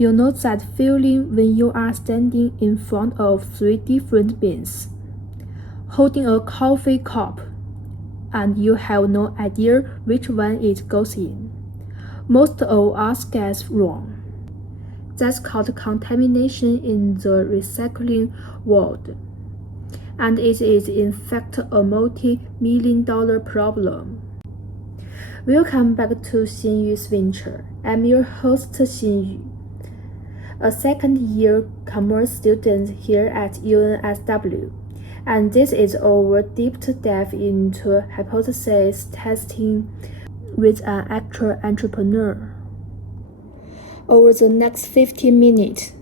You know that feeling when you are standing in front of 3 different bins, holding a coffee cup, and you have no idea which one it goes in. Most of us get wrong. That's called contamination in the recycling world, and it is in fact a multi-million-dollar problem. Welcome back to Xinyu's Venture. I'm your host Xinyu, a second-year commerce student here at UNSW, and this is our deep dive into hypothesis testing with an actual entrepreneur. Over the next 15 minutes,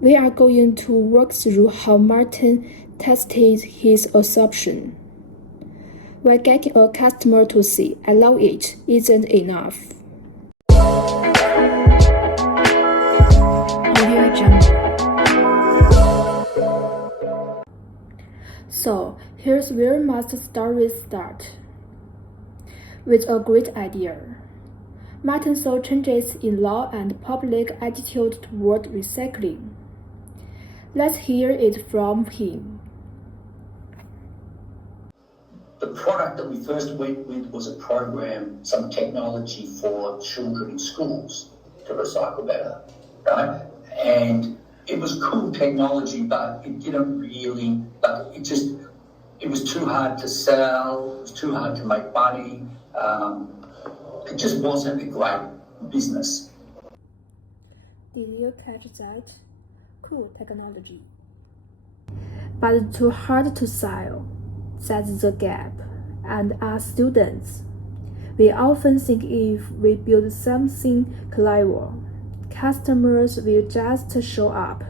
we are going to walk through how Martin tested his assumption. While getting a customer to say, "I love it," isn't enough. So, here's where most stories start. With a great idea. Martin saw changes in law and public attitude toward recycling. Let's hear it from him. The product that we first went with was a program, some technology for children in schools to recycle better, right? And it was cool technology, but it didn't really, it was too hard to sell, it was too hard to make money. It just wasn't a great business. Did you catch that? Cool technology. But too hard to sell. That's the gap. And as students, we often think if we build something clever, customers will just show up.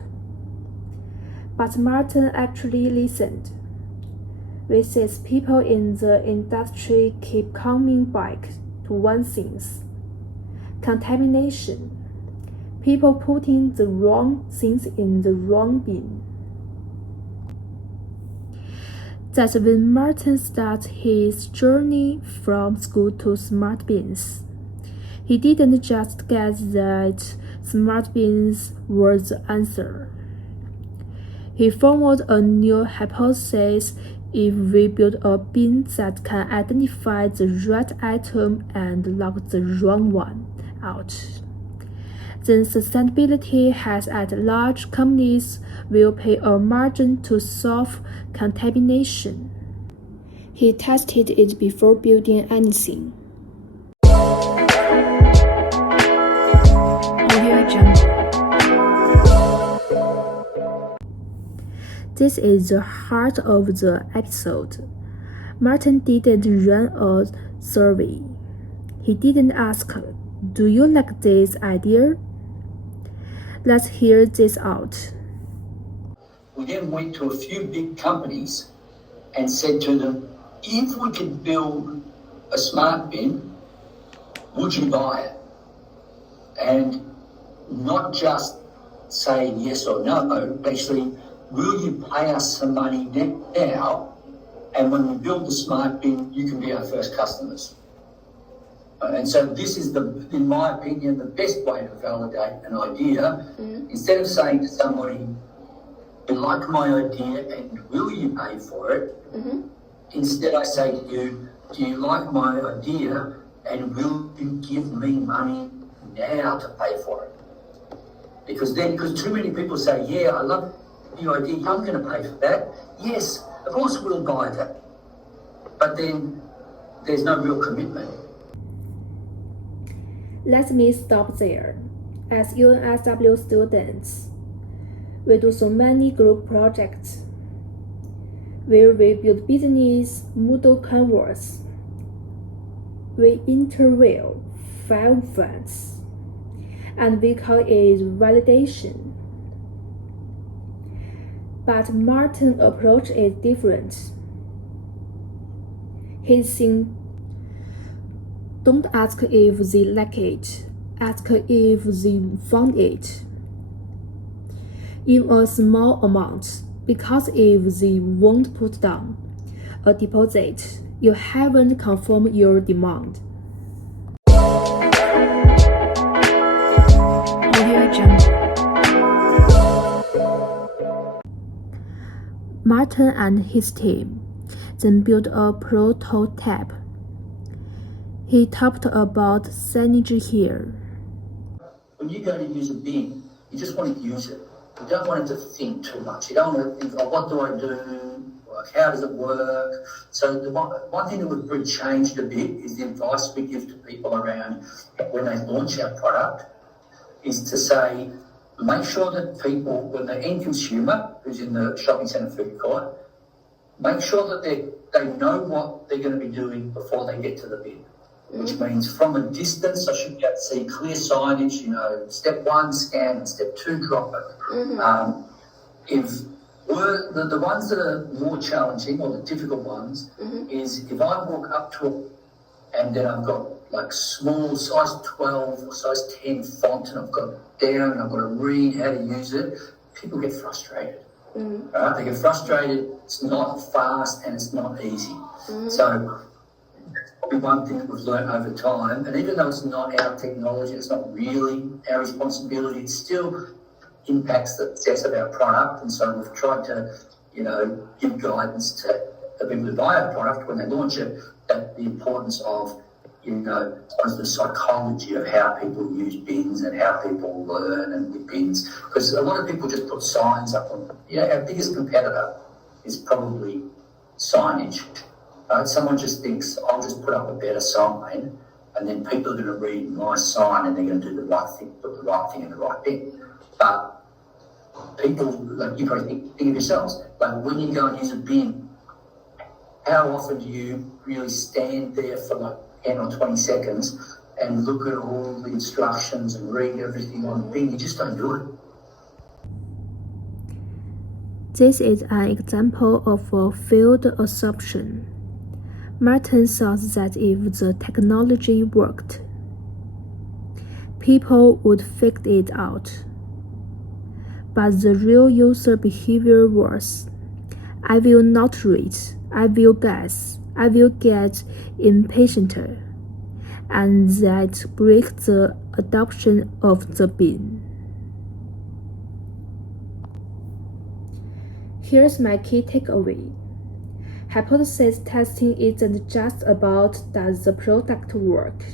But Martin actually listened. We see people in the industry keep coming back to one thing: contamination. People putting the wrong things in the wrong bin. That's when Martin started his journey from school to smart bins. He didn't just get that smart bins were the answer. He formed a new hypothesis. If we build a bin that can identify the right item and lock the wrong one out, then sustainability has at large companies will pay a margin to solve contamination. He tested it before building anything. This is the heart of the episode. Martin didn't run a survey. He didn't ask, "Do you like this idea?" Let's hear this out. We then went to a few big companies and said to them, if we could build a smart bin, would you buy it? And not just saying yes or no, actually, will you pay us some money now? And when we build the smart bin, you can be our first customers. And so this is, in my opinion, the best way to validate an idea. Instead of saying to somebody, "You like my idea and will you pay for it?" Instead I say to you, "Do you like my idea and will you give me money now to pay for it?" Because too many people say, "Yeah, I love your idea, I'm going to pay for that." Yes, of course we'll buy that. But then there's no real commitment. Let me stop there. As UNSW students, we do so many group projects where we build business model canvas. We interview 5 friends, and we call it validation. But Martin's approach is different. He thinks, don't ask if they like it, ask if they found it. In a small amount, because if they won't put down a deposit, you haven't confirmed your demand. Martin and his team then built a prototype. He talked about signage here. When you go to use a bin, you just want to use it. You don't want it to think too much. You don't want to think, oh, what do I do? Like, how does it work? So the one thing that we've really changed a bit is the advice we give to people around when they launch our product is to say, make sure that people, when the end consumer who's in the shopping centre food court, make sure that they know what they're going to be doing before they get to the bin. Which means from a distance, I should be able to see clear signage, step 1, scan, and step 2, drop it. If the ones that are more challenging, or the difficult ones, is if I walk up to it and then I've got like small size 12 or size 10 font and I've got it down and I've got to read how to use it, people get frustrated. Right? They get frustrated, it's not fast and it's not easy. So probably one thing we've learned over time, and even though it's not our technology, it's not really our responsibility, it still impacts the success of our product. And so we've tried to, give guidance to the people who buy our product when they launch it, that the importance of, the psychology of how people use bins and how people learn and with bins. Because a lot of people just put signs up on, our biggest competitor is probably signage. Someone just thinks, I'll just put up a better sign and then people are going to read my sign and they're going to do the right thing, put the right thing in the right bin. But people, like, you probably think of yourselves, like when you go and use a bin, how often do you really stand there for like 10 or 20 seconds and look at all the instructions and read everything on the bin? You just don't do it. This is an example of a failed assumption. Martin thought that if the technology worked, people would figure it out. But the real user behavior was, I will not read, I will guess, I will get impatient, and that breaks the adoption of the bin. Here's my key takeaway. Hypothesis testing isn't just about does the product work.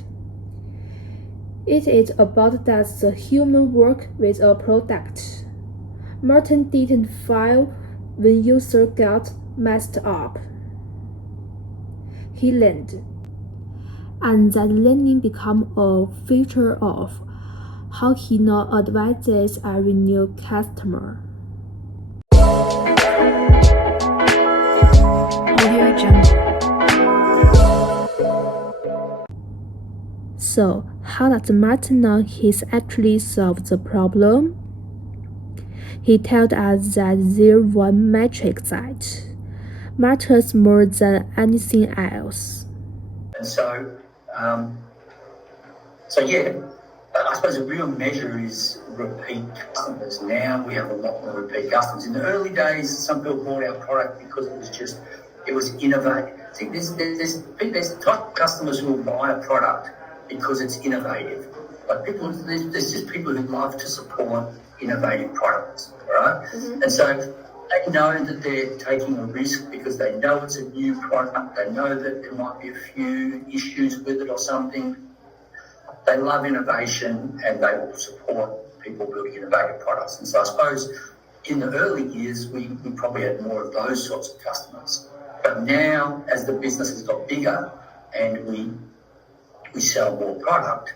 It is about does the human work with a product. Martin didn't fail when user got messed up. He learned. And that learning became a feature of how he now advises every new customer. So, how does Martin know he's actually solved the problem? He told us that there was metric that matters more than anything else. And so I suppose a real measure is repeat customers. Now we have a lot more repeat customers. In the early days, some people bought our product because it was innovative. I think there's type of customers who will buy a product because it's innovative. Like there's just people who love to support innovative products, right? And so they know that they're taking a risk because they know it's a new product. They know that there might be a few issues with it or something. They love innovation and they will support people building innovative products. And so I suppose in the early years, we probably had more of those sorts of customers. But now, as the business has got bigger and we sell more product,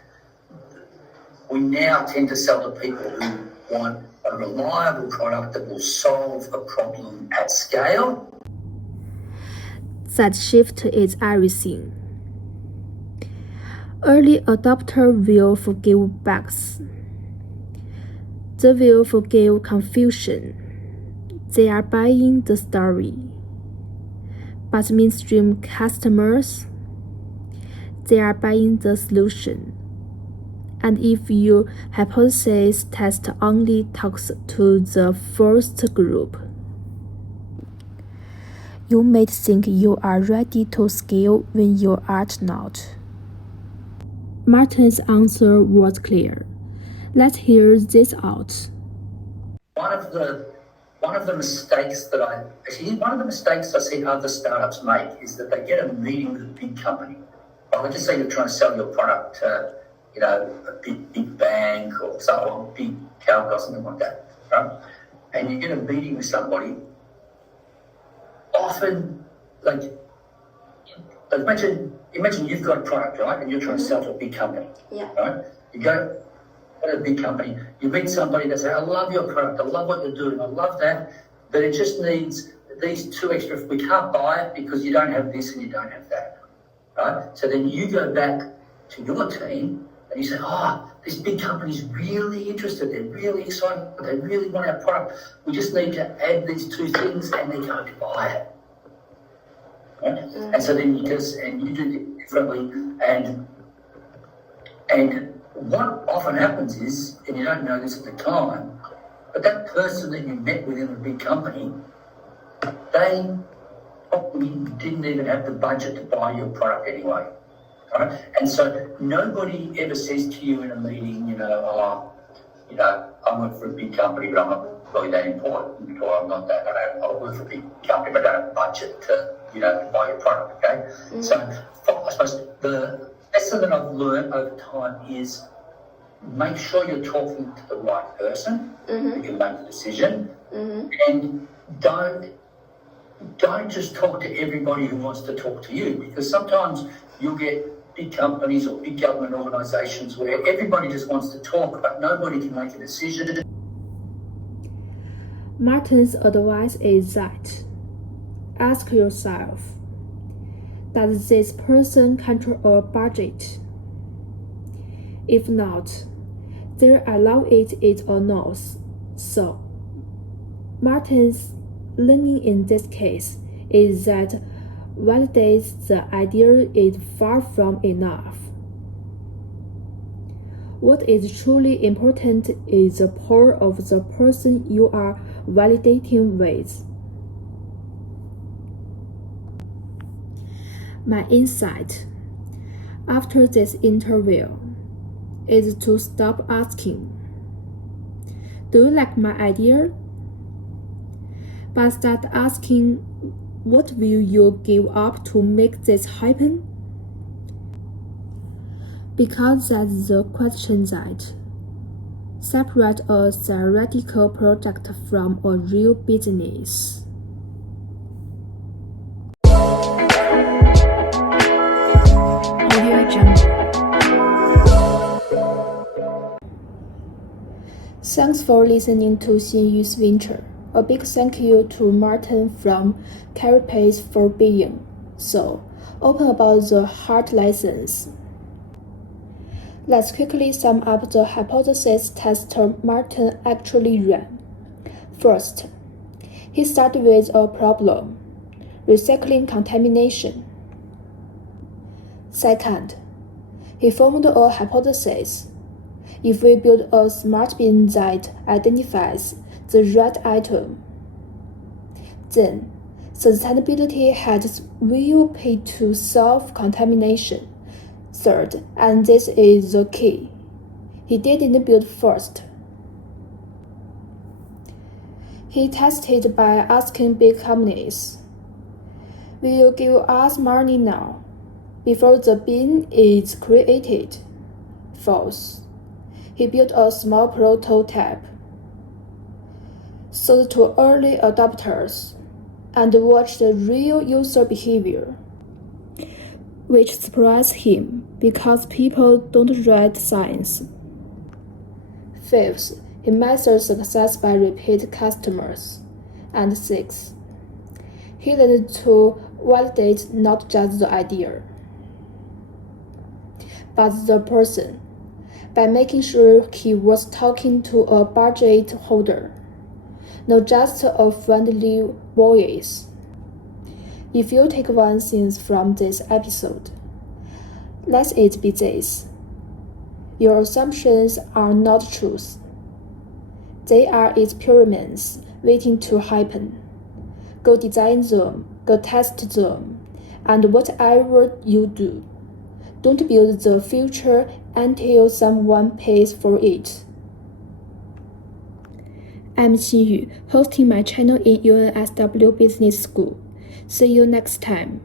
we now tend to sell to people who want a reliable product that will solve a problem at scale. That shift is everything. Early adopters will forgive bugs. They will forgive confusion. They are buying the story. But mainstream customers, they are buying the solution. And if your hypothesis test only talks to the first group, you may think you are ready to scale when you are not. Martin's answer was clear. Let's hear this out. One of the one of the mistakes I see other startups make is that they get a meeting with a big company. Let's just say you're trying to sell your product to, a big bank or a big telco or something like that, right? And you get a meeting with somebody. Often, imagine you've got a product, right, and you're trying to sell to a big company, right? You go to a big company, you meet somebody that says, I love your product, I love what you're doing, I love that, but it just needs these two extra, we can't buy it because you don't have this and you don't have that, right? So then you go back to your team and you say, this big company's really interested, they're really excited, they really want our product, we just need to add these two things and they're going to buy it. Right? And so then you do it differently, and what often happens is, and you don't know this at the time, but that person that you met within the big company, they probably didn't even have the budget to buy your product anyway. Right? And so nobody ever says to you in a meeting, I work for a big company, but I'm not really that important, or I'm not that, I work for a big company, but I don't have a budget to, buy your product, okay? So I suppose the lesson that I've learned over time is make sure you're talking to the right person who can make the decision, and don't just talk to everybody who wants to talk to you, because sometimes you'll get big companies or big government organisations where everybody just wants to talk, but nobody can make a decision. Martin's advice is that ask yourself, does this person control a budget? If not, then allow it or not. So, Martin's learning in this case is that validates the idea is far from enough. What is truly important is the power of the person you are validating with. My insight after this interview is to stop asking, do you like my idea? But start asking, what will you give up to make this happen? Because that's the question that separates a theoretical project from a real business. Thanks for listening to Xin Yu's Venture. A big thank you to Martin from Carapace for being so open about the hard lessons. Let's quickly sum up the hypothesis tester Martin actually ran. First, he started with a problem, recycling contamination. Second, he formed a hypothesis. If we build a smart bin that identifies the right item, then sustainability has will pay to solve contamination. Third, and this is the key, he didn't build first. He tested by asking big companies, will you give us money now, before the bin is created? False. He built a small prototype, sold to early adopters, and watched the real user behavior, which surprised him because people don't read science. Fifth, he measured success by repeat customers. And sixth, he learned to validate not just the idea, but the person, by making sure he was talking to a budget holder, not just a friendly voice. If you take one thing from this episode, let it be this: your assumptions are not truth. They are experiments waiting to happen. Go design them, go test them, and whatever you do, don't build the future until someone pays for it. I'm Xinyu, hosting my channel in UNSW Business School. See you next time.